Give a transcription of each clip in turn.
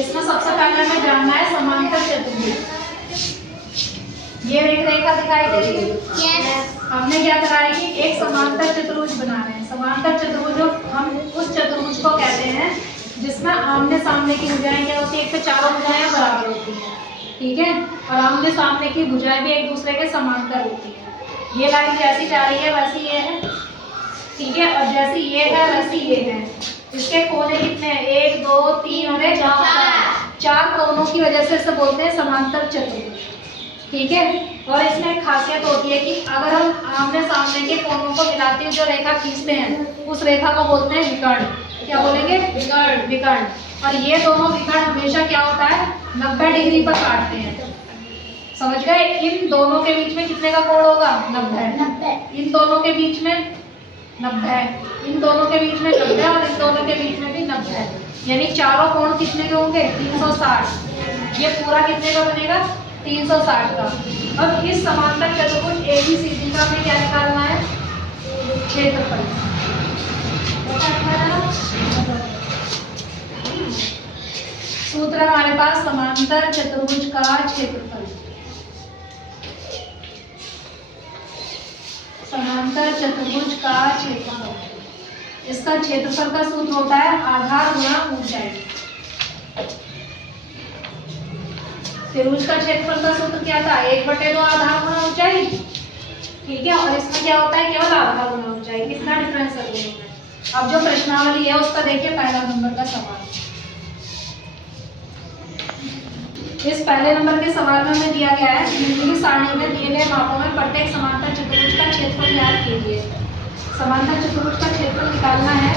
इसमें सबसे पहले हमें जानना है समांतर चतुर्भुज। ये एक रेखा दिखाई दे रही है। हमने क्या करा है कि एक समांतर चतुर्भुज बना रहे हैं। समांतर चतुर्भुज हम उस चतुर्भुज को कहते हैं जिसमें आमने सामने की भुजाएं क्या होती है, एक पे चारों भुजाएं बराबर होती हैं, ठीक है, और आमने सामने की भुजाएं भी एक दूसरे के समांतर होती है। ये लाइन जैसी जा रही है वैसी ये है, ठीक है, और जैसी ये है वैसी ये है। इसके कोने कितने हैं, 1 2 3 और 4 कोनों की वजह से इसे बोलते हैं समांतर चतुर्भुज, ठीक है। और इसमें एक खासियत होती है कि अगर हम आमने सामने के कोनों को मिलाते हुए जो रेखा खींचते हैं उस रेखा को बोलते हैं विकर्ण। क्या बोलेंगे, विकर्ण, विकर्ण। और ये दोनों विकर्ण हमेशा क्या होता है, 90 डिग्री पर काटते हैं, समझ गए। इन दोनों के बीच में कितने का कोण होगा, 90। इन दोनों के बीच में 90, इन दोनों के बीच में 90 और इन दोनों के बीच में भी 90, यानी चारों कोण कितने के होंगे, 360। ये पूरा कितने का बनेगा, 360 का। अब इस समांतर चतुर्भुज ABCD का हमें क्या निकालना है, क्षेत्रफल। सूत्र हमारे पास समांतर चतुर्भुज का क्षेत्रफल। समांतर चतुर्भुज का क्षेत्रफल, इसका क्षेत्रफल का सूत्र होता है आधार गुणा ऊंचाई। त्रिभुज का क्षेत्रफल का सूत्र क्या था, 1/2 आधार गुणा ऊंचाई, ठीक है। और इसमें क्या होता है, केवल आधार गुणा ऊंचाई। कितना डिफरेंस है दोनों में। अब जो प्रश्नावली है उसका देखिए पहला नंबर का सवाल। इस पहले नंबर के सवाल में हमें दिया गया है निम्नलिखित सारणी में दिए गए मापों में प्रत्येक समांतर चतुर्भुज का क्षेत्रफल ज्ञात कीजिए। समांतर चतुर्भुज का क्षेत्रफल निकालना है।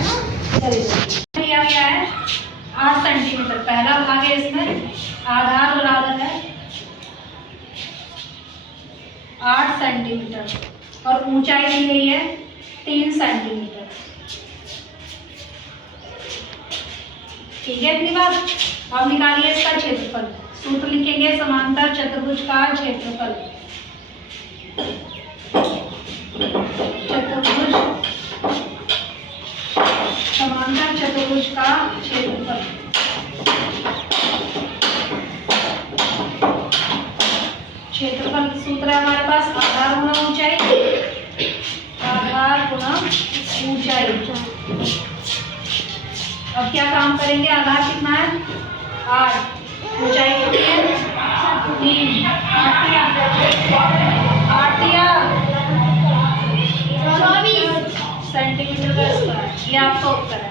दिया गया है 8 सेंटीमीटर, पहला भाग है, इसमें आधार बराबर है 8 सेंटीमीटर और ऊंचाई दी गई है 3 सेंटीमीटर, ठीक है। इतनी बात। अब निकालिए इसका क्षेत्रफल। सूत्र लिखेंगे समांतर चतुर्भुज का क्षेत्रफल। चतुर्भुज, समांतर चतुर्भुज का क्षेत्रफल। क्षेत्रफल सूत्र है हमारे पास आधार गुणा ऊंचाई, आधार गुणा ऊंचाई। अब क्या काम करेंगे, आधार कितना है 8, ऊंचाई कितनी है 3, 8 सेंटीमीटर का स्क्वायर। ये आपका उत्तर है।